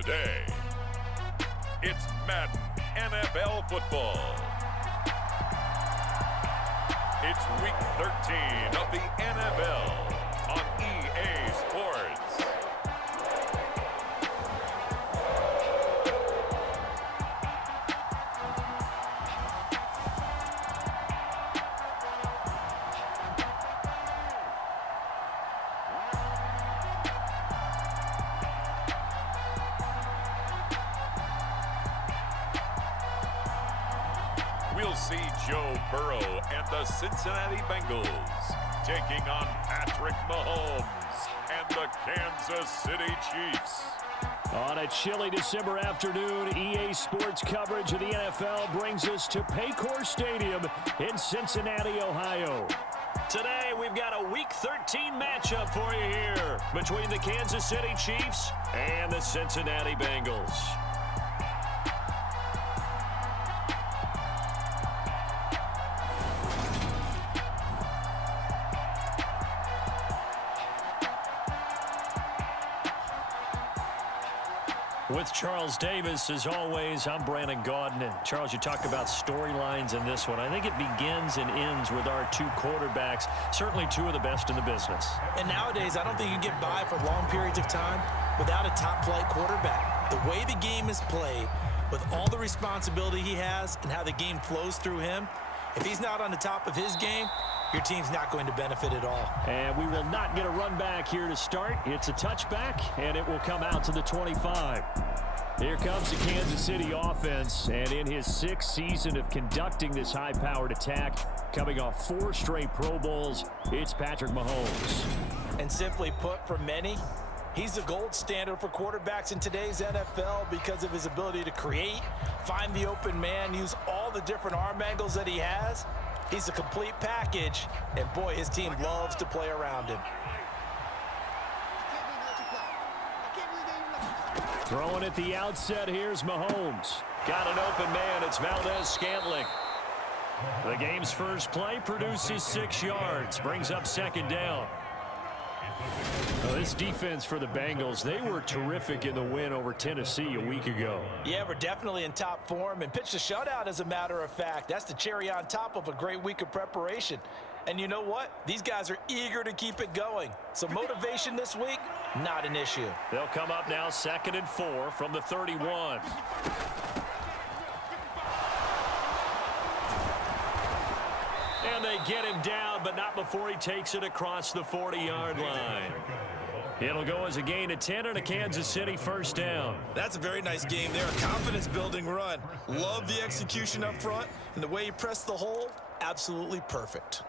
Today, it's Madden NFL football. It's Week 13 of the NFL on EA Sports. We'll see Joe Burrow and the Cincinnati Bengals taking on Patrick Mahomes and the Kansas City Chiefs. On a chilly December afternoon, EA Sports coverage of the NFL brings us to Paycor Stadium in Cincinnati, Ohio. Today, we've got a Week 13 matchup for you here between the Kansas City Chiefs and the Cincinnati Bengals. With Charles Davis, as always, I'm Brandon Gaudin. And Charles, you talk about storylines in this one. I think it begins and ends with our two quarterbacks, certainly two of the best in the business. And nowadays, I don't think you can get by for long periods of time without a top-flight quarterback. The way the game is played, with all the responsibility he has and how the game flows through him, if he's not on the top of his game, your team's not going to benefit at all. And we will not get a run back here to start. It's a touchback, and it will come out to the 25. Here comes the Kansas City offense, and in his sixth season of conducting this high-powered attack, coming off 4 straight Pro Bowls, it's Patrick Mahomes. And simply put, for many, he's the gold standard for quarterbacks in today's NFL because of his ability to create, find the open man, use all the different arm angles that he has. He's a complete package, and boy, his team loves to play around him. Throwing at the outset, here's Mahomes. Got an open man, it's Valdez-Scantling. The game's first play produces 6 yards, brings up second down. Well, this defense for the Bengals, they were terrific in the win over Tennessee a week ago. Yeah, we're definitely in top form and pitched a shutout, as a matter of fact. That's the cherry on top of a great week of preparation. And you know what? These guys are eager to keep it going. So motivation this week, not an issue. They'll come up now 2nd and 4 from the 31. And they get him down, but not before he takes it across the 40-yard line. It'll go as a gain of 10 and a Kansas City first down. That's a very nice game there. A confidence-building run. Love the execution up front, and the way he pressed the hole, absolutely perfect.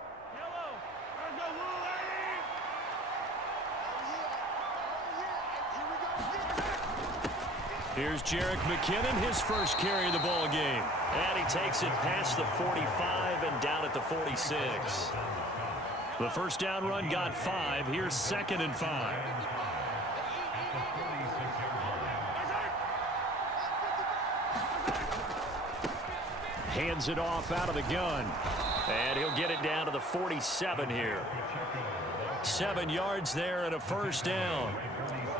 Here's Jerick McKinnon, his first carry of the ball game. And he takes it past the 45 and down at the 46. The first down run got 5. Here's 2nd and 5. Hands it off out of the gun. And he'll get it down to the 47 here. 7 yards there and a first down.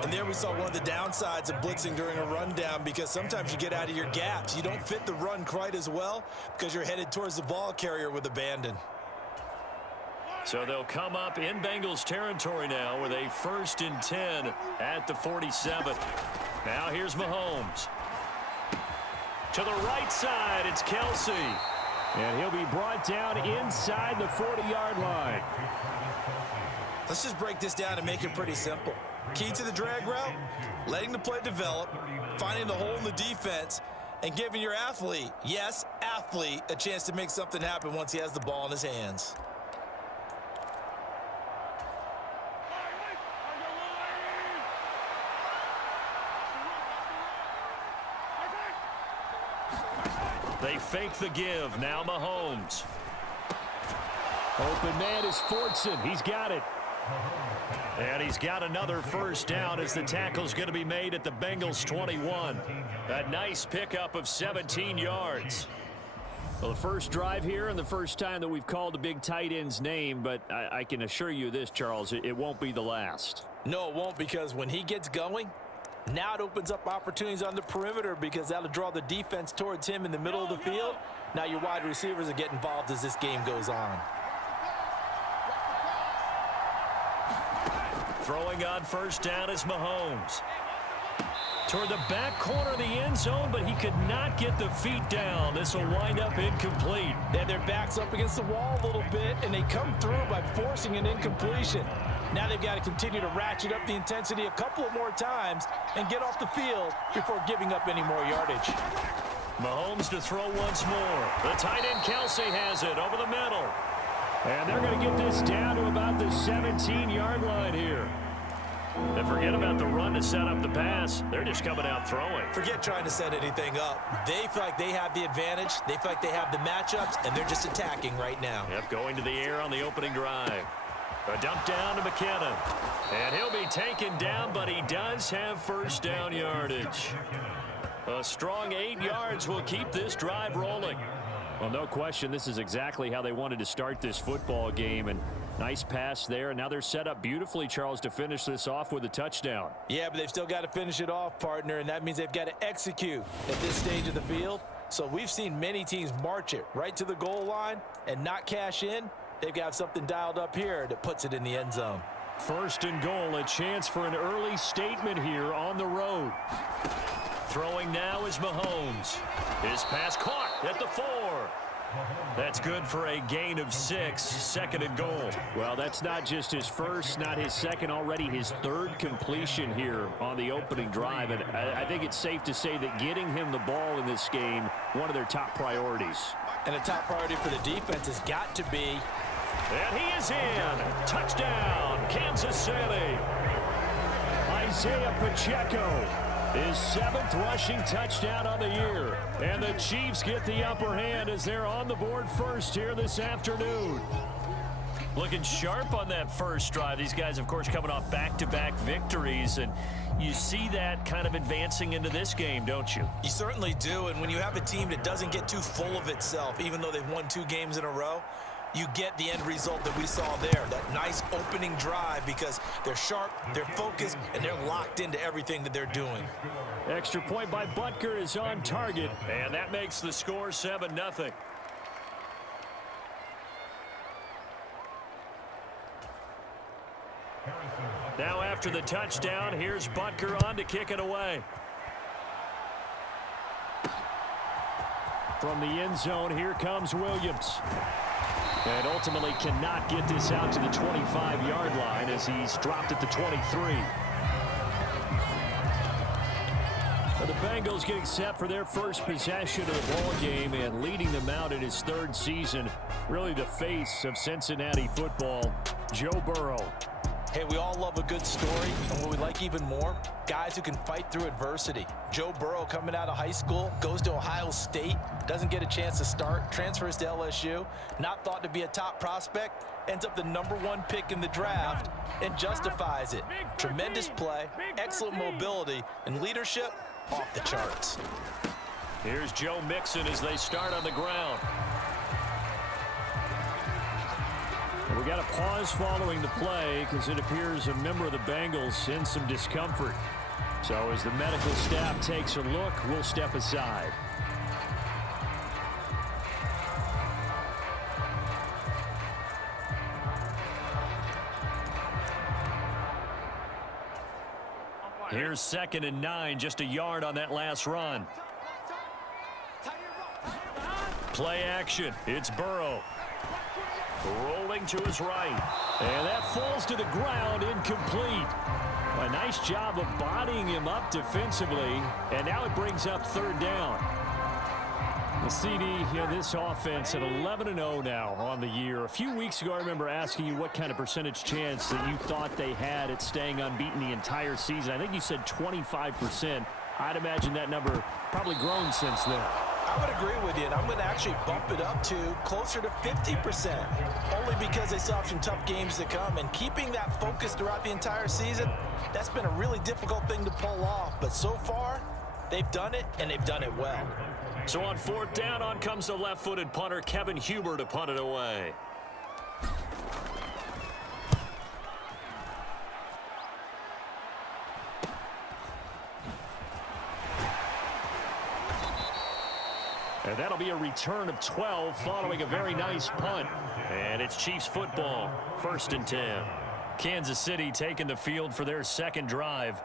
And there we saw one of the downsides of blitzing during a rundown, because sometimes you get out of your gaps. You don't fit the run quite as well because you're headed towards the ball carrier with abandon. So they'll come up in Bengals territory now with a 1st and 10 at the 47. Now here's Mahomes. To the right side, it's Kelsey. And he'll be brought down inside the 40-yard line. Let's just break this down and make it pretty simple. Key to the drag route, letting the play develop, finding the hole in the defense, and giving your athlete, yes, athlete, a chance to make something happen once he has the ball in his hands. They fake the give. Now Mahomes. Open man is Fortson. He's got it. And he's got another first down as the tackle's going to be made at the Bengals 21. A nice pickup of 17 yards. Well, the first drive here and the first time that we've called the big tight end's name, but I can assure you this, Charles, it won't be the last. No, it won't, because when he gets going, Now it opens up opportunities on the perimeter because that'll draw the defense towards him in the middle of the field. Now your wide receivers will get involved as this game goes on. Throwing on first down is Mahomes. Toward the back corner of the end zone, but he could not get the feet down. This will wind up incomplete. They have their backs up against the wall a little bit, and they come through by forcing an incompletion. Now they've got to continue to ratchet up the intensity a couple of more times and get off the field before giving up any more yardage. Mahomes to throw once more. The tight end Kelsey has it over the middle. And they're going to get this down to about the 17-yard line here. And forget about the run to set up the pass. They're just coming out throwing. Forget trying to set anything up. They feel like they have the advantage. They feel like they have the matchups, and they're just attacking right now. Yep, going to the air on the opening drive. A dump down to McKinnon. And he'll be taken down, but he does have first down yardage. A strong 8 yards will keep this drive rolling. Well, no question, this is exactly how they wanted to start this football game. And nice pass there. And now they're set up beautifully, Charles, to finish this off with a touchdown. Yeah, but they've still got to finish it off, partner, and that means they've got to execute at this stage of the field. So we've seen many teams march it right to the goal line and not cash in. They've got something dialed up here that puts it in the end zone. First and goal, a chance for an early statement here on the road. Throwing now is Mahomes. His pass caught at the 4. That's good for a gain of 6, second and goal. Well, that's not just his first, not his second, already his third completion here on the opening drive. And I think it's safe to say that getting him the ball in this game, one of their top priorities. And a top priority for the defense has got to be. And he is in. Touchdown, Kansas City. Isaiah Pacheco. His 7th rushing touchdown on the year. And the Chiefs get the upper hand as they're on the board first here this afternoon. Looking sharp on that first drive. These guys, of course, coming off back-to-back victories. And you see that kind of advancing into this game, don't you? You certainly do. And when you have a team that doesn't get too full of itself, even though they've won 2 games in a row, you get the end result that we saw there, that nice opening drive, because they're sharp, they're focused, and they're locked into everything that they're doing. Extra point by Butker is on target, and that makes the score 7-0. Now after the touchdown, here's Butker on to kick it away. From the end zone, here comes Williams. And ultimately cannot get this out to the 25-yard line as he's dropped at the 23. But the Bengals getting set for their first possession of the ball game and leading them out in his 3rd season. Really the face of Cincinnati football, Joe Burrow. Hey, we all love a good story, and what we like even more, guys who can fight through adversity. Joe Burrow coming out of high school, goes to Ohio State, doesn't get a chance to start, transfers to LSU, not thought to be a top prospect, ends up the #1 pick in the draft, and justifies it. Tremendous play, excellent mobility, and leadership off the charts. Here's Joe Mixon as they start on the ground. We got a pause following the play because it appears a member of the Bengals in some discomfort. So as the medical staff takes a look, we'll step aside. Here's 2nd and 9, just a yard on that last run. Play action. It's Burrow. Rolling to his right. And that falls to the ground, incomplete. A nice job of bodying him up defensively. And now it brings up 3rd down. The CD, this offense at 11-0 now on the year. A few weeks ago, I remember asking you what kind of percentage chance that you thought they had at staying unbeaten the entire season. I think you said 25%. I'd imagine that number probably grown since then. I would agree with you, and I'm going to actually bump it up to closer to 50%, only because they still have some tough games to come. And keeping that focus throughout the entire season, that's been a really difficult thing to pull off. But so far, they've done it, and they've done it well. So on 4th down, on comes the left-footed punter, Kevin Huber, to punt it away. And that'll be a return of 12 following a very nice punt. And it's Chiefs football, 1st and 10. Kansas City taking the field for their second drive.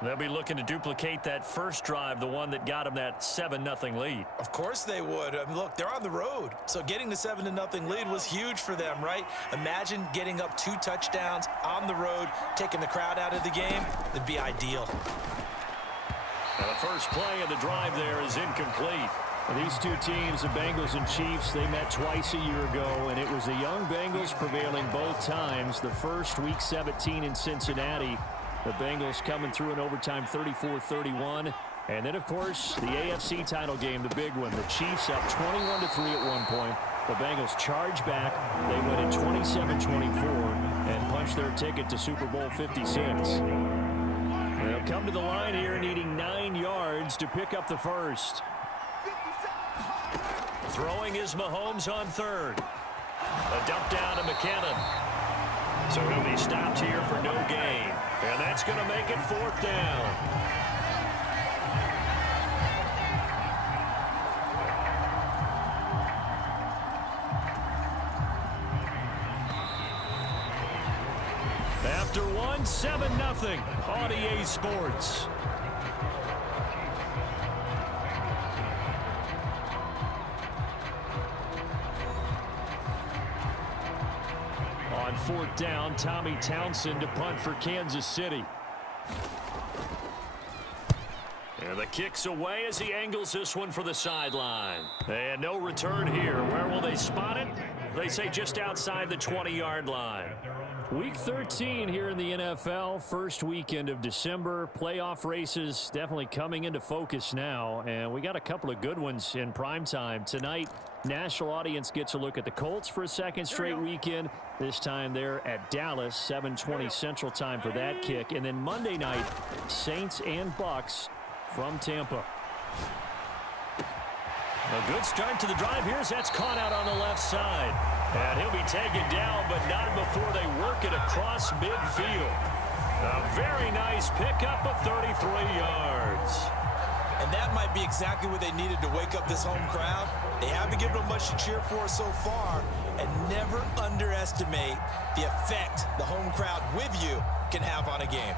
They'll be looking to duplicate that first drive, the one that got them that 7-0 lead. Of course they would. I mean, look, they're on the road. So getting the 7-0 lead was huge for them, right? Imagine getting up 2 touchdowns on the road, taking the crowd out of the game. It'd be ideal. Now the first play of the drive there is incomplete. These two teams, the Bengals and Chiefs, they met twice a year ago, and it was the young Bengals prevailing both times. The first, Week 17 in Cincinnati, the Bengals coming through in overtime 34-31. And then, of course, the AFC title game, the big one. The Chiefs up 21-3 at one point. The Bengals charge back. They win it 27-24 and punch their ticket to Super Bowl 56. They'll come to the line here needing 9 yards to pick up the first. Throwing is Mahomes on third. A dump down to McKinnon. So he'll be stopped here for no gain. And that's going to make it 4th down. After one, 7-0. On EA Sports. On 4th down, Tommy Townsend to punt for Kansas City. And the kick's away as he angles this one for the sideline. And no return here. Where will they spot it? They say just outside the 20-yard line. Week 13 here in the NFL, first weekend of December. Playoff races definitely coming into focus now, and we got a couple of good ones in primetime. Tonight, national audience gets a look at the Colts for a second straight weekend. This time they're at Dallas, 7:20 Central Time for that kick. And then Monday night, Saints and Bucks from Tampa. A good start to the drive here as that's caught out on the left side. And he'll be taken down, but not before they work it across midfield. A very nice pickup of 33 yards. And that might be exactly what they needed to wake up this home crowd. They haven't given them much to cheer for so far, and never underestimate the effect the home crowd with you can have on a game.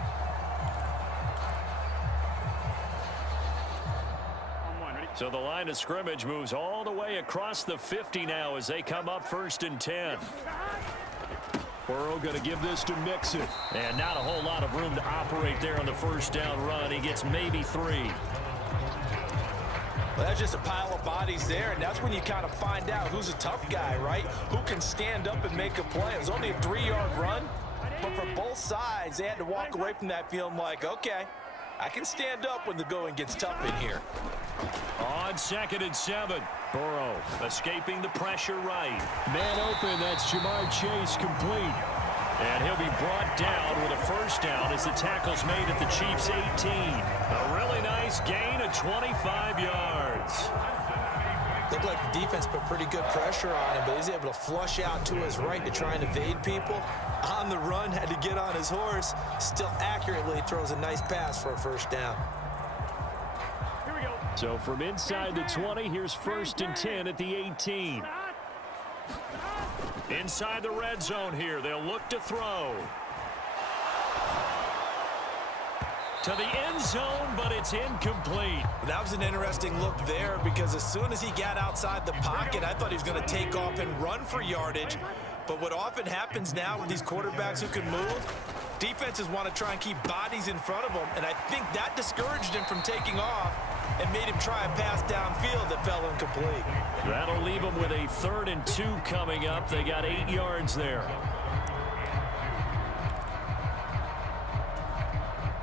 So the line of scrimmage moves all the way across the 50 now as they come up 1st and 10. Burrow going to give this to Mixon. And not a whole lot of room to operate there on the first down run. He gets maybe 3. Well, that's just a pile of bodies there, and that's when you kind of find out who's a tough guy, right? Who can stand up and make a play. It was only a 3-yard run, but for both sides, they had to walk away from that feeling like, okay, I can stand up when the going gets tough in here. On 2nd and 7. Burrow escaping the pressure right. Man open, that's Jamar Chase complete. And he'll be brought down with a first down as the tackle's made at the Chiefs' 18. A really nice gain of 25 yards. Looked like the defense put pretty good pressure on him, but he's able to flush out to his right to try and evade people. On the run, had to get on his horse. Still accurately throws a nice pass for a first down. So from inside the 20, here's 1st and 10 at the 18. Inside the red zone here, they'll look to throw. To the end zone, but it's incomplete. That was an interesting look there because as soon as he got outside the pocket, I thought he was going to take off and run for yardage. But what often happens now with these quarterbacks who can move, defenses want to try and keep bodies in front of them, and I think that discouraged him from taking off and made him try a pass downfield that fell incomplete. That'll leave him with a 3rd and 2 coming up. They got 8 yards there.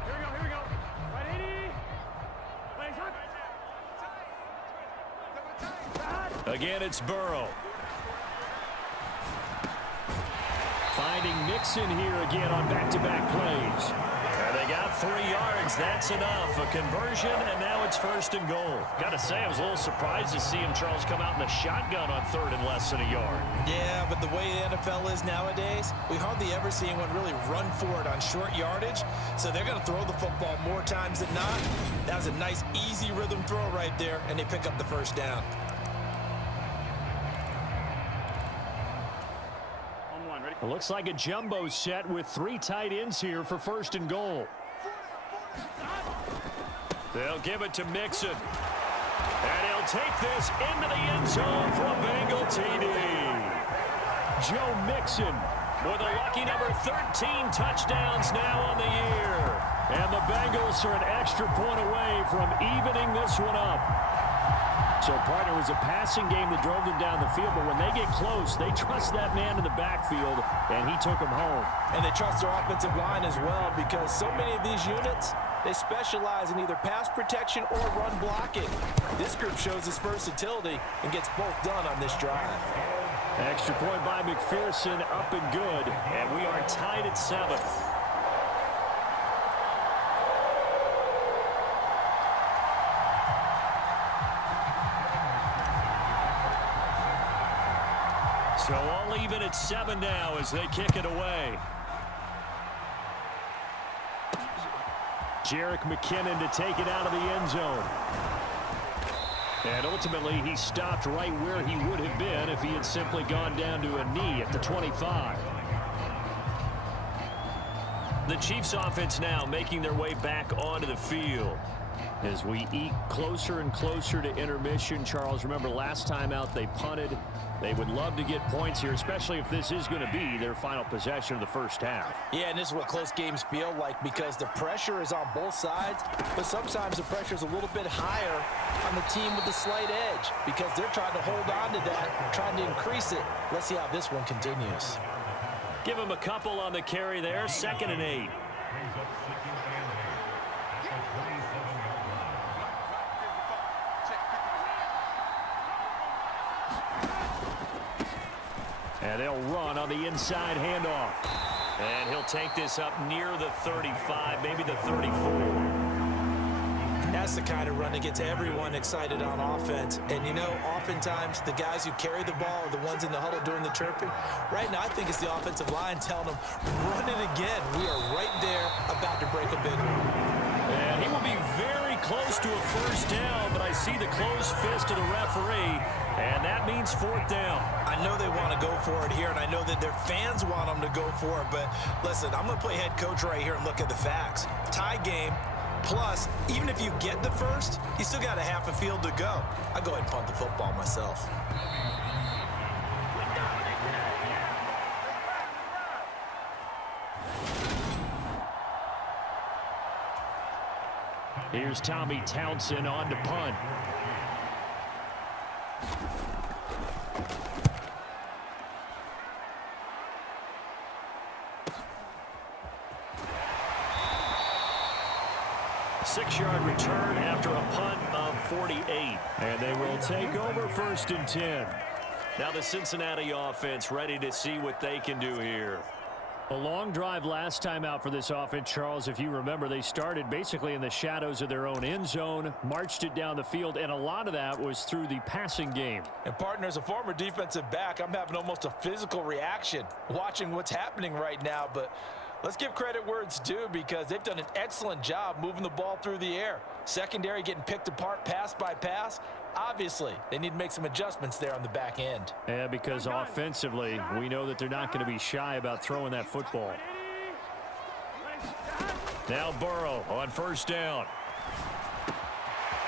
Here we go. Right, 80. Again, it's Burrow. Finding Mixon here again on back-to-back plays. And they got 3 yards. That's enough. A conversion, and now it's 1st and goal. Got to say, I was a little surprised to see him, Charles, come out in the shotgun on 3rd and less than a yard. Yeah, but the way the NFL is nowadays, we hardly ever see anyone really run for it on short yardage. So they're going to throw the football more times than not. That was a nice, easy rhythm throw right there, and they pick up the 1st down. It looks like a jumbo set with 3 tight ends here for 1st and goal. They'll give it to Mixon. And he'll take this into the end zone for a Bengal TD. Joe Mixon With a lucky number 13 touchdowns now on the year. And the Bengals are an extra point away from evening this one up. So, partner, it was a passing game that drove them down the field, but when they get close, they trust that man in the backfield, and he took them home. And they trust their offensive line as well, because so many of these units, they specialize in either pass protection or run blocking. This group shows its versatility and gets both done on this drive. Extra point by McPherson, up and good, and we are tied at 7. So all even at 7 now as they kick it away. Jerick McKinnon to take it out of the end zone. And ultimately, he stopped right where he would have been if he had simply gone down to a knee at the 25. The Chiefs offense now making their way back onto the field. As we eke closer and closer to intermission, Charles, remember last time out they punted. They would love to get points here, especially if this is going to be their final possession of the first half. Yeah, and this is what close games feel like, because the pressure is on both sides, but sometimes the pressure is a little bit higher on the team with the slight edge, because they're trying to hold on to that, trying to increase it. Let's see how this one continues. Give him a couple on the carry there, 2nd and 8. And they'll run on the inside handoff. And he'll take this up near the 35, maybe the 34. That's the kind of run that gets everyone excited on offense. And, you know, oftentimes the guys who carry the ball are the ones in the huddle doing the chirping. Right now, I think it's the offensive line telling them, run it again. We are right there about to break a big one. And he will be very close to a first down, but I see the closed fist of the referee, and that means 4th down. I know they want to go for it here, and I know that their fans want them to go for it, but listen, I'm going to play head coach right here and look at the facts. Tie game, plus, even if you get the first, you still got a half a field to go. I'll go ahead and punt the football myself. Here's Tommy Townsend on to punt. Six-yard return after a punt of 48. And they will take over 1st and 10. Now the Cincinnati offense ready to see what they can do here. A long drive last time out for this offense, Charles. If you remember, they started basically in the shadows of their own end zone, marched it down the field, and a lot of that was through the passing game. And, partner, as a former defensive back, I'm having almost a physical reaction watching what's happening right now. But let's give credit where it's due, because they've done an excellent job moving the ball through the air. Secondary getting picked apart pass by pass. Obviously, they need to make some adjustments there on the back end. Yeah, because offensively, we know that they're not going to be shy about throwing that football. Now Burrow on 1st down.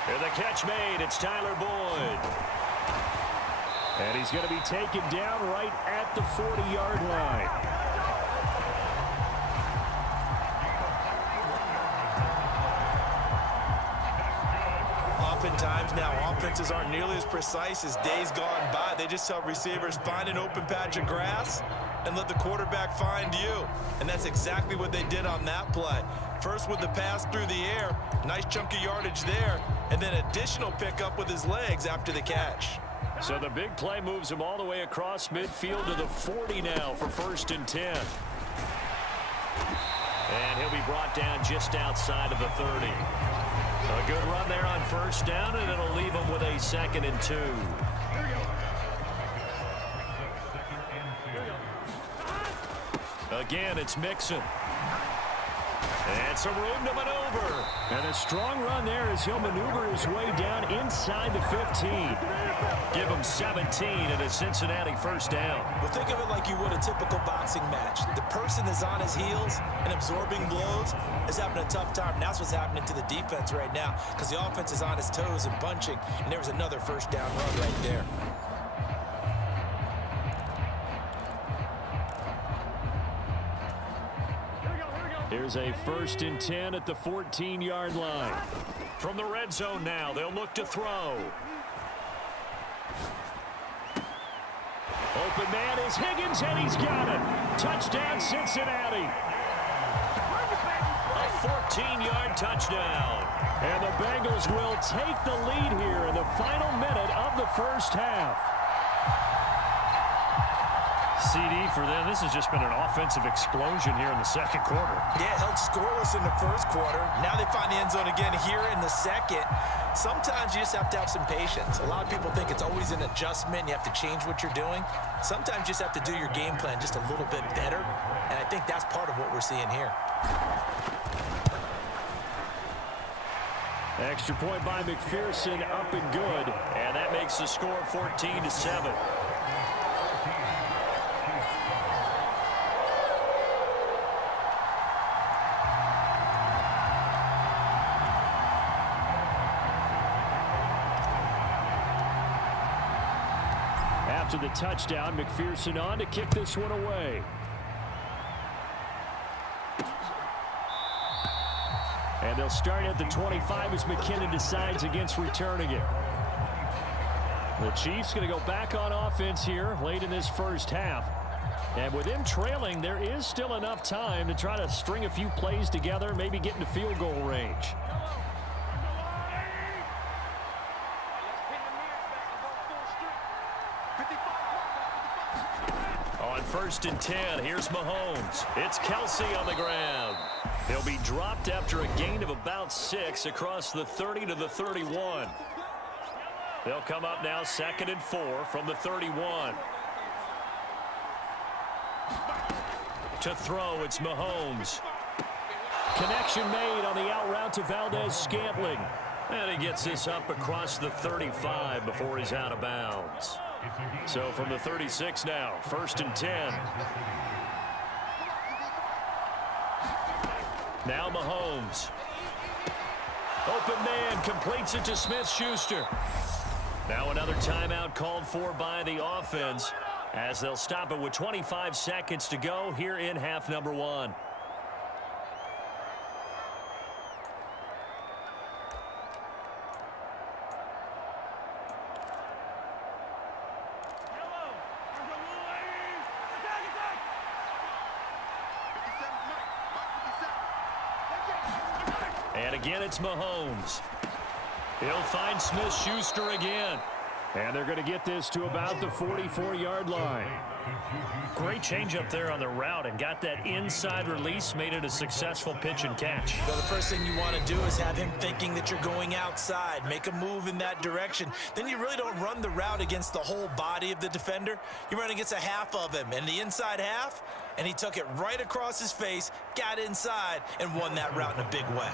And the catch made. It's Tyler Boyd. And he's going to be taken down right at the 40-yard line. Oftentimes now offenses aren't nearly as precise as days gone by. They just tell receivers, find an open patch of grass and let the quarterback find you. And that's exactly what they did on that play. First with the pass through the air, nice chunk of yardage there, and then additional pickup with his legs after the catch. So the big play moves him all the way across midfield to the 40 now for 1st and 10. And he'll be brought down just outside of the 30. A good run there on first down, and it'll leave him with a 2nd and 2. Again, it's Mixon. And some room to maneuver. And a strong run there as he'll maneuver his way down inside the 15. Give him 17 and a Cincinnati first down. Well, think of it like you would a typical boxing match. The person is on his heels and absorbing blows is having a tough time. And that's what's happening to the defense right now because the offense is on its toes and bunching. And there was another first down run right there. Here's a 1st and 10 at the 14-yard line. From the red zone now, they'll look to throw. Open man is Higgins, and he's got it. Touchdown, Cincinnati. A 14-yard touchdown. And the Bengals will take the lead here in the final minute of the first half. CD for them. This has just been an offensive explosion here in the second quarter. Yeah, held scoreless in the first quarter. Now they find the end zone again here in the second. Sometimes you just have to have some patience. A lot of people think it's always an adjustment. You have to change what you're doing. Sometimes you just have to do your game plan just a little bit better. And I think that's part of what we're seeing here. Extra point by McPherson, up and good. And that makes the score 14-7. After the touchdown, McPherson on to kick this one away. And they'll start at the 25 as McKinnon decides against returning it. The Chiefs going to go back on offense here late in this first half. And with them trailing, there is still enough time to try to string a few plays together, maybe get into field goal range. On 1st and 10, here's Mahomes. It's Kelsey on the ground. He'll be dropped after a gain of about 6 across the 30 to the 31. They'll come up now 2nd and 4 from the 31. To throw, it's Mahomes. Connection made on the out route to Valdez-Scantling. And he gets this up across the 35 before he's out of bounds. So from the 36 now, 1st and 10. Now Mahomes. Open man, completes it to Smith-Schuster. Now another timeout called for by the offense as they'll stop it with 25 seconds to go here in half number 1. And again, it's Mahomes. He'll find Smith-Schuster again. And they're going to get this to about the 44-yard line. Great change up there on the route and got that inside release, made it a successful pitch and catch. Well, the first thing you want to do is have him thinking that you're going outside. Make a move in that direction. Then you really don't run the route against the whole body of the defender. You run against a half of him, and the inside half, and he took it right across his face, got inside, and won that route in a big way.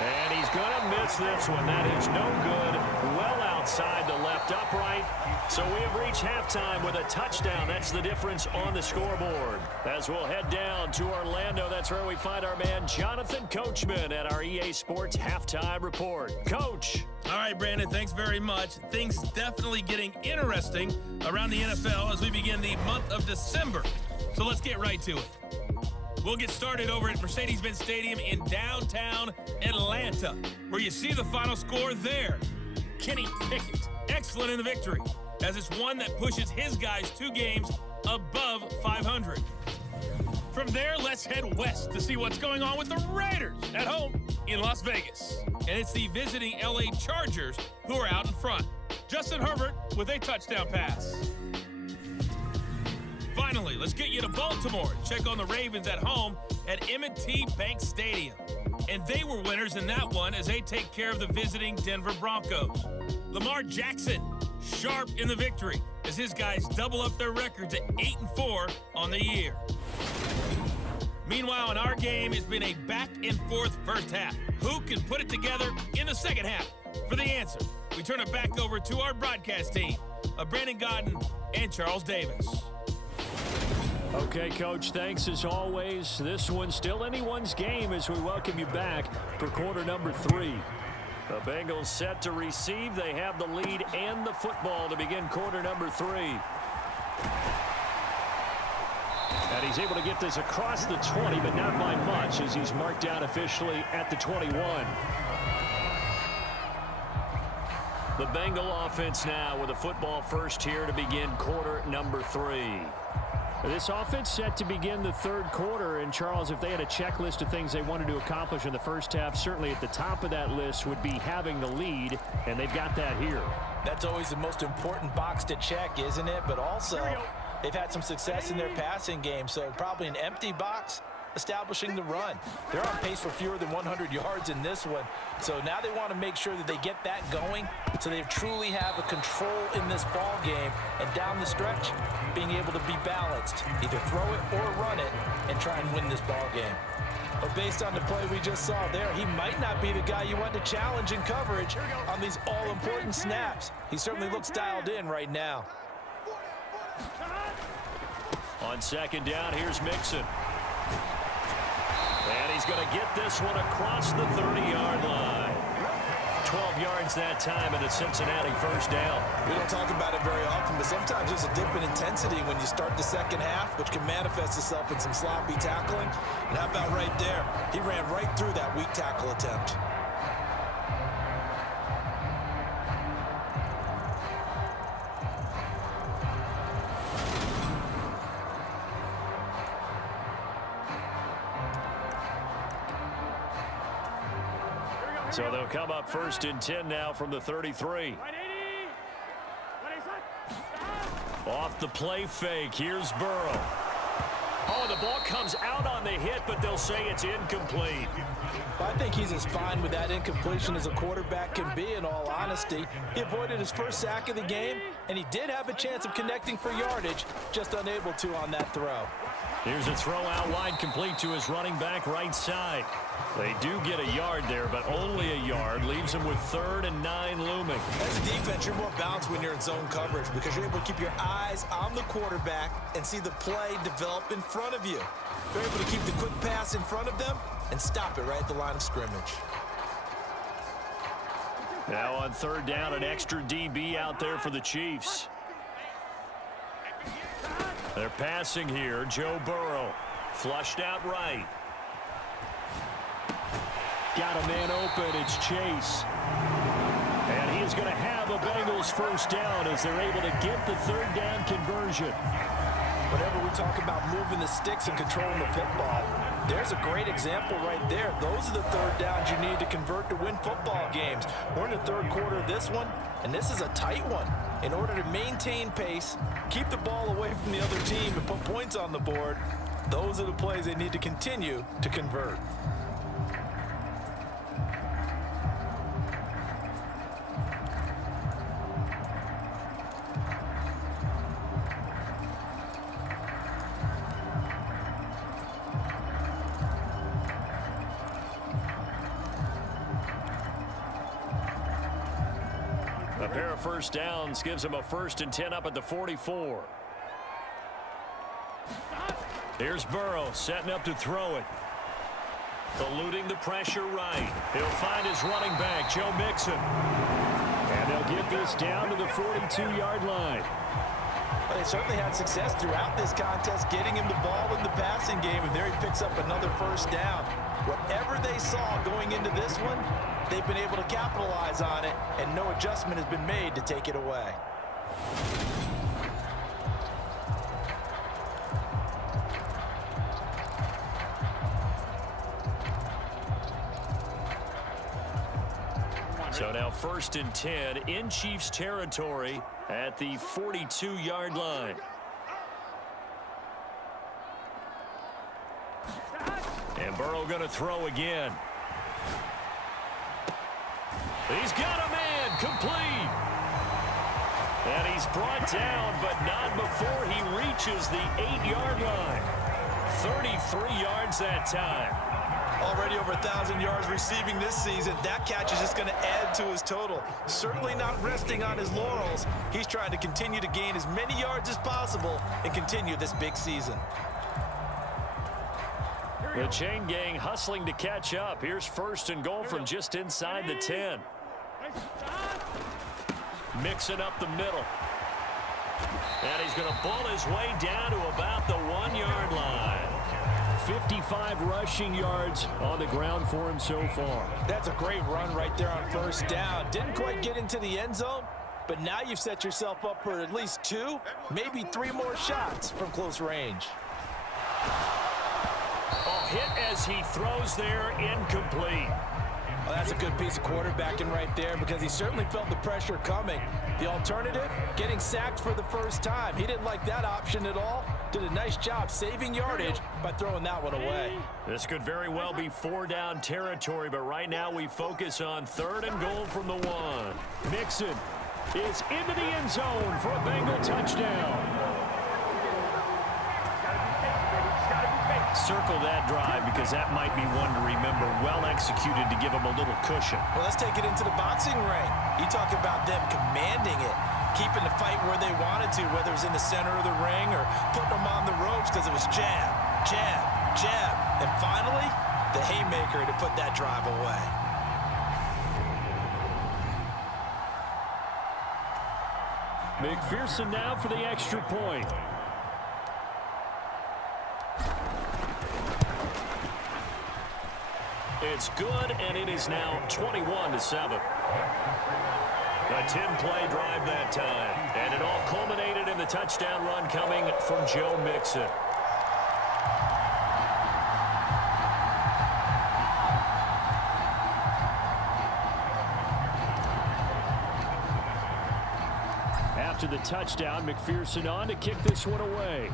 And he's going to miss this one. That is no good. Well outside the left upright. So we have reached halftime with a touchdown. That's the difference on the scoreboard. As we'll head down to Orlando, that's where we find our man Jonathan Coachman at our EA Sports Halftime Report. Coach. All right, Brandon, thanks very much. Things definitely getting interesting around the NFL as we begin the month of December. So let's get right to it. We'll get started over at Mercedes-Benz Stadium in downtown Atlanta, where you see the final score there. Kenny Pickett, excellent in the victory, as it's one that pushes his guys 2 games above 500. From there, let's head west to see what's going on with the Raiders at home in Las Vegas. And it's the visiting LA Chargers who are out in front. Justin Herbert with a touchdown pass. let's get you to Baltimore. Check on the Ravens at home at M&T Bank Stadium. And they were winners in that one as they take care of the visiting Denver Broncos. Lamar Jackson, sharp in the victory as his guys double up their records at 8-4 on the year. Meanwhile, in our game, it's been a back-and-forth first half. Who can put it together in the second half? For the answer, we turn it back over to our broadcast team of Brandon Godden and Charles Davis. Okay, Coach, thanks as always. This one's still anyone's game as we welcome you back for quarter number 3. The Bengals set to receive. They have the lead and the football to begin quarter number 3. And he's able to get this across the 20, but not by much as he's marked down officially at the 21. The Bengal offense now with a football first here to begin quarter number 3. This offense set to begin the third quarter, and Charles, if they had a checklist of things they wanted to accomplish in the first half, certainly at the top of that list would be having the lead, and they've got that here. That's always the most important box to check, isn't it? But also, they've had some success in their passing game, so probably an empty box establishing the run. They're on pace for fewer than 100 yards in this one, so now they want to make sure that they get that going so they truly have a control in this ball game, and down the stretch, being able to be balanced, either throw it or run it, and try and win this ball game. But based on the play we just saw there, he might not be the guy you want to challenge in coverage on these all-important snaps. He certainly looks dialed in right now. On second down, here's Mixon. And he's going to get this one across the 30-yard line. 12 yards that time and a Cincinnati first down. We don't talk about it very often, but sometimes there's a dip in intensity when you start the second half, which can manifest itself in some sloppy tackling. And how about right there? He ran right through that weak tackle attempt. So they'll come up first and 10 now from the 33. Off the play fake, here's Burrow. Oh, the ball comes out on the hit, but they'll say it's incomplete. I think he's as fine with that incompletion as a quarterback can be, in all honesty. He avoided his first sack of the game, and he did have a chance of connecting for yardage, just unable to on that throw. Here's a throw out wide, complete to his running back right side. They do get a yard there, but only a yard. Leaves him with 3rd and 9 looming. As a defense, you're more balanced when you're in zone coverage because you're able to keep your eyes on the quarterback and see the play develop in front of you. You're able to keep the quick pass in front of them and stop it right at the line of scrimmage. Now on 3rd down, an extra DB out there for the Chiefs. They're passing here. Joe Burrow flushed out right. Got a man open. It's Chase. And he is going to have a Bengals first down as they're able to get the 3rd down conversion. Whenever we talk about moving the sticks and controlling the football, there's a great example right there. Those are the 3rd downs you need to convert to win football games. We're in the 3rd quarter of this one, and this is a tight one. In order to maintain pace, keep the ball away from the other team, and put points on the board, those are the plays they need to continue to convert. A pair of first downs gives him a 1st and 10 up at the 44. Here's Burrow setting up to throw it. Eluding the pressure right. He'll find his running back, Joe Mixon. And they'll get this down to the 42-yard line. Well, they certainly had success throughout this contest getting him the ball in the passing game, and there he picks up another first down. Whatever they saw going into this one, they've been able to capitalize on it, and no adjustment has been made to take it away. So now 1st and 10 in Chiefs territory at the 42-yard line. And Burrow going to throw again. He's got a man, complete. And he's brought down, but not before he reaches the 8-yard line. 33 yards that time. Already over 1,000 yards receiving this season. That catch is just going to add to his total. Certainly not resting on his laurels. He's trying to continue to gain as many yards as possible and continue this big season. The chain gang hustling to catch up. Here's 1st and goal from just inside the 10. Mixing up the middle. And he's going to ball his way down to about the 1-yard line. 55 rushing yards on the ground for him so far. That's a great run right there on 1st down. Didn't quite get into the end zone, but now you've set yourself up for at least 2, maybe 3 more shots from close range. Hit as he throws there, incomplete. Well, that's a good piece of quarterbacking right there because he certainly felt the pressure coming. The alternative, getting sacked for the first time. He didn't like that option at all. Did a nice job saving yardage by throwing that one away. This could very well be 4-down territory, but right now we focus on 3rd and goal from the 1. Mixon is into the end zone for a Bengal touchdown. Circle that drive because that might be one to remember. Well executed to give him a little cushion. Well, let's take it into the boxing ring. You talk about them commanding it, keeping the fight where they wanted to, whether it was in the center of the ring or putting them on the ropes because it was jab, jab, jab. And finally, the haymaker to put that drive away. McPherson now for the extra point. It's good, and it is now 21-7. A 10-play drive that time, and it all culminated in the touchdown run coming from Joe Mixon. After the touchdown, McPherson on to kick this one away.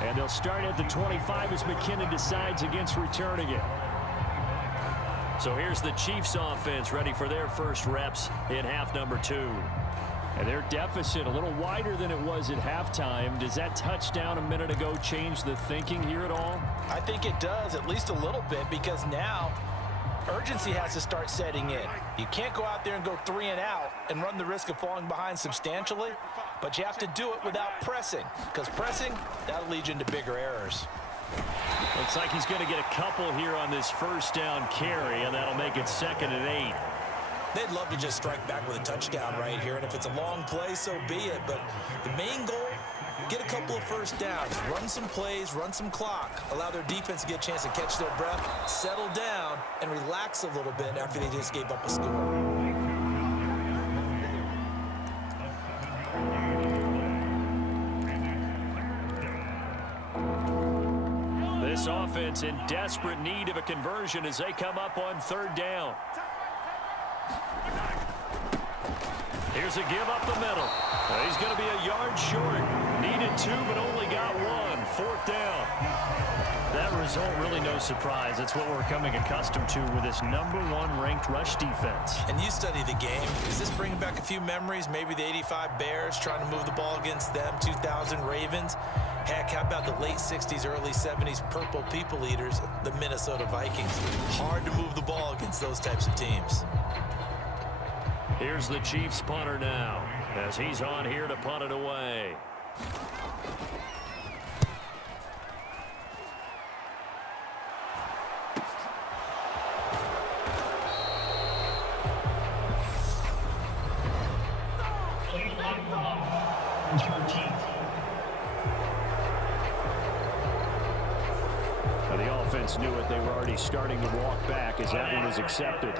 And they'll start at the 25 as McKinnon decides against returning it. So here's the Chiefs offense ready for their first reps in half number 2. And their deficit a little wider than it was at halftime. Does that touchdown a minute ago change the thinking here at all? I think it does, at least a little bit, because now urgency has to start setting in. You can't go out there and go 3 and out and run the risk of falling behind substantially, but you have to do it without pressing, because pressing, that'll lead you into bigger errors. Looks like he's going to get a couple here on this 1st down carry, and that'll make it 2nd and 8. They'd love to just strike back with a touchdown right here, and if it's a long play, so be it. But the main goal, get a couple of 1st downs, run some plays, run some clock, allow their defense to get a chance to catch their breath, settle down, and relax a little bit after they just gave up a score. This offense in desperate need of a conversion as they come up on 3rd down. Here's a give up the middle. He's going to be a yard short. Needed 2, but only got 1. 4th down. That result really no surprise. That's what we're becoming accustomed to with this #1 ranked rush defense. And you study the game. Is this bringing back a few memories? Maybe the 85 Bears trying to move the ball against them, 2000 Ravens. Heck, how about the late 60s, early 70s Purple People Eaters, the Minnesota Vikings? Hard to move the ball against those types of teams. Here's the Chiefs punter now as he's on here to punt it away. The offense knew it. They were already starting to walk back as that one is accepted.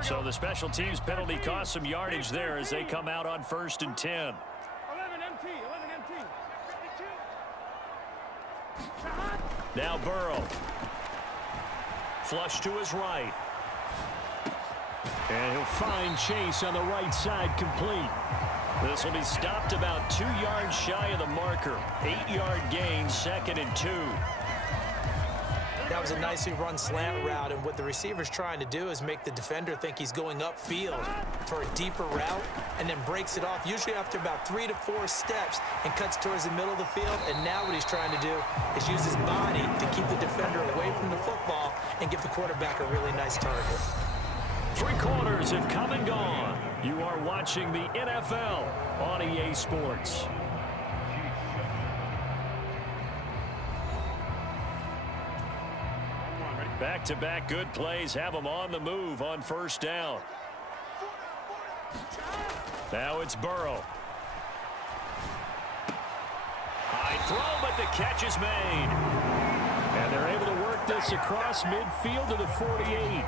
So the special teams penalty cost some yardage there as they come out on 1st and 10. 11 MT, 11 MT. Now Burrow. Flush to his right. And he'll find Chase on the right side complete. This will be stopped about 2 yards shy of the marker. 8-yard gain, 2nd and 2. That was a nicely run slant route, and what the receiver's trying to do is make the defender think he's going upfield for a deeper route and then breaks it off, usually after about 3 to 4 steps, and cuts towards the middle of the field. And now what he's trying to do is use his body to keep the defender away from the football and give the quarterback a really nice target. 3 quarters have come and gone. You are watching the NFL on EA Sports. Back-to-back good plays have them on the move on first down. Now it's Burrow. High throw, but the catch is made. And they're able to work this across midfield to the 48.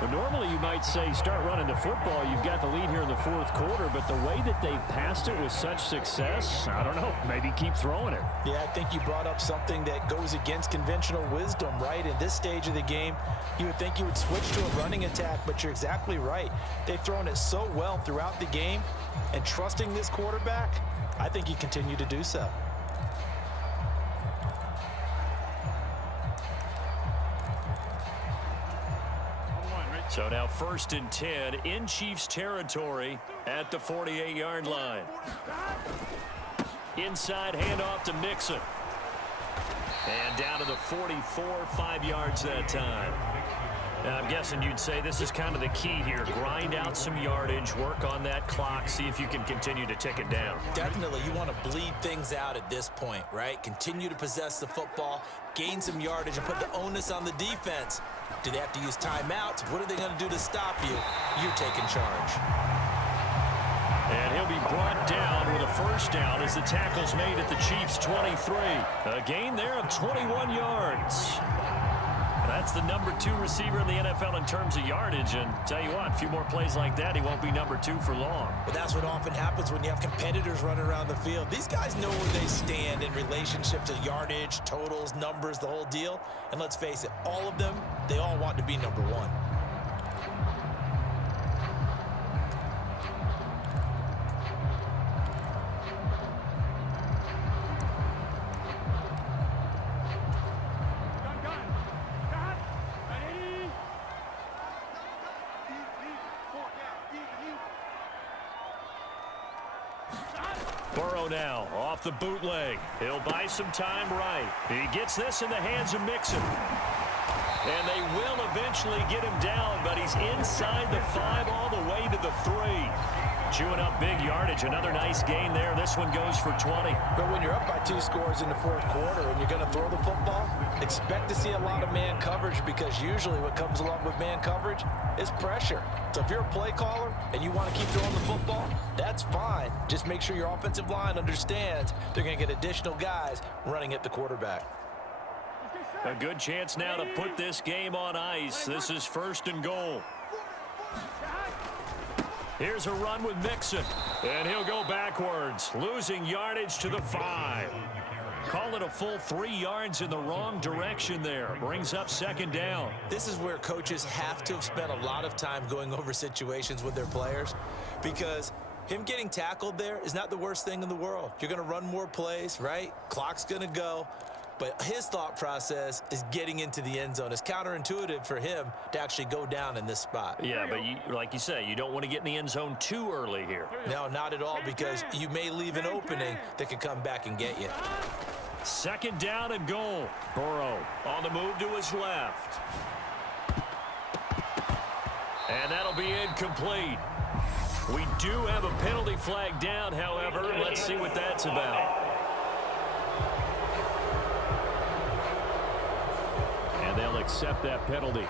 But normally you might say start running the football. You've got the lead here in the 4th quarter, but the way that they've passed it with such success, I don't know, maybe keep throwing it. Yeah, I think you brought up something that goes against conventional wisdom, right? In this stage of the game, you would think you would switch to a running attack, but you're exactly right. They've thrown it so well throughout the game, and trusting this quarterback, I think you continue to do so. So now 1st and 10 in Chiefs territory at the 48-yard line. Inside handoff to Mixon. And down to the 44, 5 yards that time. Now, I'm guessing you'd say this is kind of the key here. Grind out some yardage, work on that clock, see if you can continue to tick it down. Definitely, you want to bleed things out at this point, right? Continue to possess the football, gain some yardage, and put the onus on the defense. Do they have to use timeouts? What are they going to do to stop you? You're taking charge. And he'll be brought down with a first down as the tackle's made at the Chiefs' 23. A gain there of 21 yards. That's the number 2 receiver in the NFL in terms of yardage. And tell you what, a few more plays like that, he won't be number 2 for long. But that's what often happens when you have competitors running around the field. These guys know where they stand in relationship to yardage, totals, numbers, the whole deal. And let's face it, all of them, they all want to be number 1. Burrow now off the bootleg. He'll buy some time right. He gets this in the hands of Mixon. And they will eventually get him down, but he's inside the 5 all the way to the 3. Chewing up big yardage. Another nice gain there. This one goes for 20. But when you're up by 2 scores in the 4th quarter and you're going to throw the football, expect to see a lot of man coverage, because usually what comes along with man coverage is pressure. So if you're a play caller and you want to keep throwing the football, that's fine. Just make sure your offensive line understands they're going to get additional guys running at the quarterback. A good chance now to put this game on ice. This is 1st and goal. Here's a run with Mixon, and he'll go backwards, losing yardage to the 5. Call it a full 3 yards in the wrong direction there. Brings up 2nd down. This is where coaches have to have spent a lot of time going over situations with their players, because him getting tackled there is not the worst thing in the world. You're going to run more plays, right? Clock's going to go. But his thought process is getting into the end zone. It's counterintuitive for him to actually go down in this spot. Yeah, but like you say, you don't want to get in the end zone too early here. No, not at all, because you may leave an opening that could come back and get you. 2nd down and goal. Burrow on the move to his left. And that'll be incomplete. We do have a penalty flag down, however. Let's see what that's about. And they'll accept that penalty.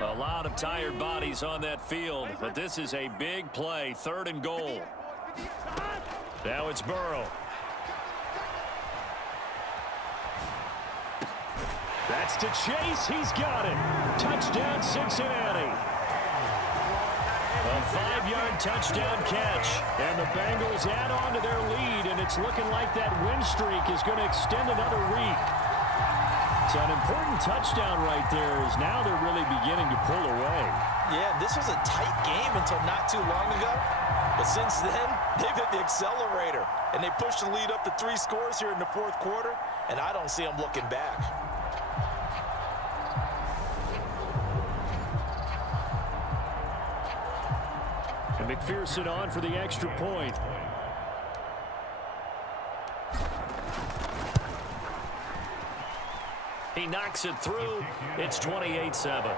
A lot of tired bodies on that field, but this is a big play. 3rd and goal. Now it's Burrow. That's to Chase. He's got it. Cincinnati. A 5-yard touchdown catch, and the Bengals add on to their lead, and it's looking like that win streak is going to extend another week. It's an important touchdown right there, as now they're really beginning to pull away. Yeah, this was a tight game until not too long ago, but since then, they've hit the accelerator, and they pushed the lead up to 3 scores here in the fourth quarter, and I don't see them looking back. And McPherson on for the extra point. He knocks it through. It's 28-7.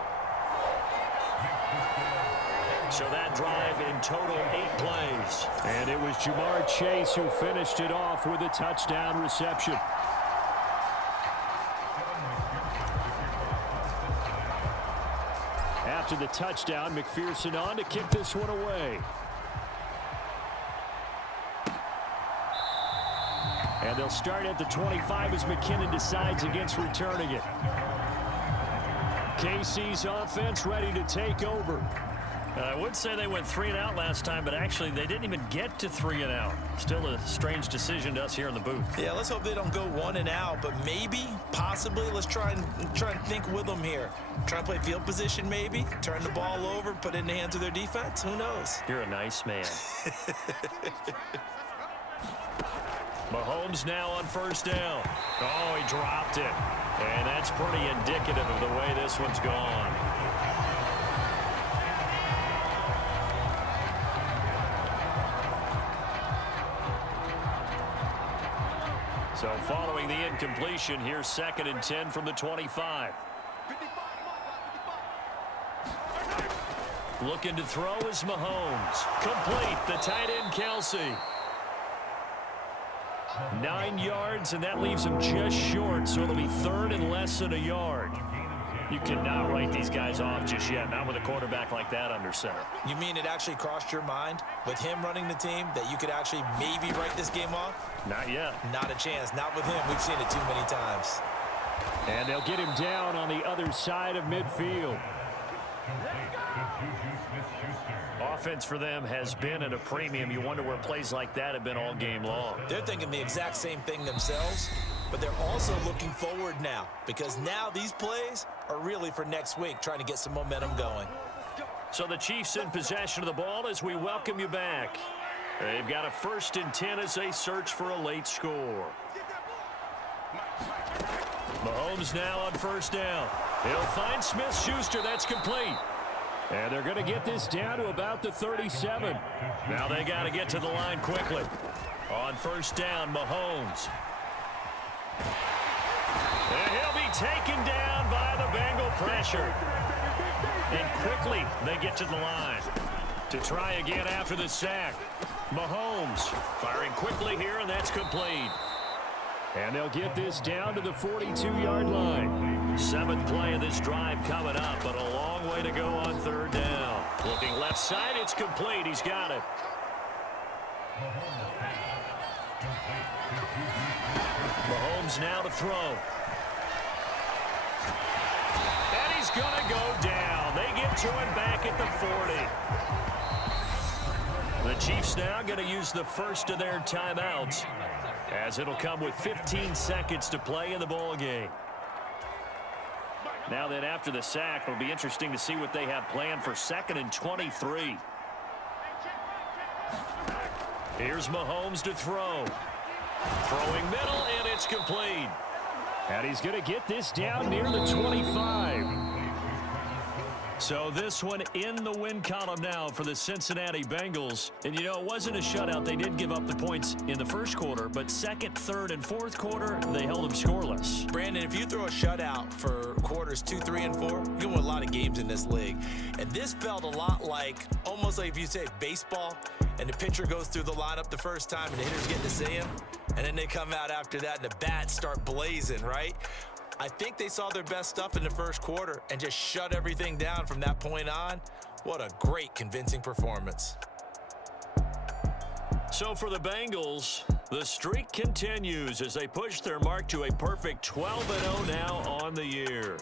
So that drive in total 8 plays. And it was Jamar Chase who finished it off with a touchdown reception. After the touchdown, McPherson on to kick this one away. And they'll start at the 25 as McKinnon decides against returning it. KC's offense ready to take over. I would say they went 3 and out last time, but actually they didn't even get to 3 and out. Still a strange decision to us here in the booth. Yeah, let's hope they don't go 1 and out, but maybe, possibly, let's try and think with them here. Try and play field position maybe, turn the ball over, put it in the hands of their defense. Who knows? You're a nice man. Mahomes now on first down. Oh, he dropped it. And that's pretty indicative of the way this one's gone. So following the incompletion, here's 2nd and 10 from the 25. Looking to throw is Mahomes. Complete, the tight end Kelsey. 9 yards, and that leaves him just short, so it'll be 3rd and less than a yard. You cannot write these guys off just yet, not with a quarterback like that under center. You mean it actually crossed your mind with him running the team that you could actually maybe write this game off? Not yet. Not a chance. Not with him. We've seen it too many times. And they'll get him down on the other side of midfield. Offense for them has been at a premium. You wonder where plays like that have been all game long. They're thinking the exact same thing themselves, but they're also looking forward now because now these plays are really for next week, trying to get some momentum going. So the Chiefs in possession of the ball as we welcome you back. They've got a 1st and 10 as they search for a late score. Mahomes now on first down. He'll find Smith-Schuster. That's complete. And they're going to get this down to about the 37. Now they got to get to the line quickly. On first down, Mahomes. And he'll be taken down by the Bengal pressure. And quickly they get to the line to try again after the sack. Mahomes firing quickly here, and that's complete. And they'll get this down to the 42-yard line. 7th play of this drive coming up, but a long way to go on 3rd down. Looking left side, it's complete. He's got it. Mahomes now to throw. And he's going to go down. They get to him back at the 40. The Chiefs now going to use the first of their timeouts, as it'll come with 15 seconds to play in the ball game. Now then, after the sack, it'll be interesting to see what they have planned for 2nd and 23. Here's Mahomes to throw. Throwing middle, and it's complete. And he's going to get this down near the 25. So this one in the win column now for the Cincinnati Bengals. And, you know, it wasn't a shutout. They did give up the points in the first quarter, but 2nd, 3rd, and 4th quarter, they held them scoreless. Brandon, if you throw a shutout for quarters 2, 3, and 4, you can win a lot of games in this league. And this felt a lot like, almost like if you say baseball, and the pitcher goes through the lineup the first time, and the hitters get to see him, and then they come out after that, and the bats start blazing, right? I think they saw their best stuff in the first quarter and just shut everything down from that point on. What a great, convincing performance. So for the Bengals, the streak continues as they push their mark to a perfect 12-0 now on the year.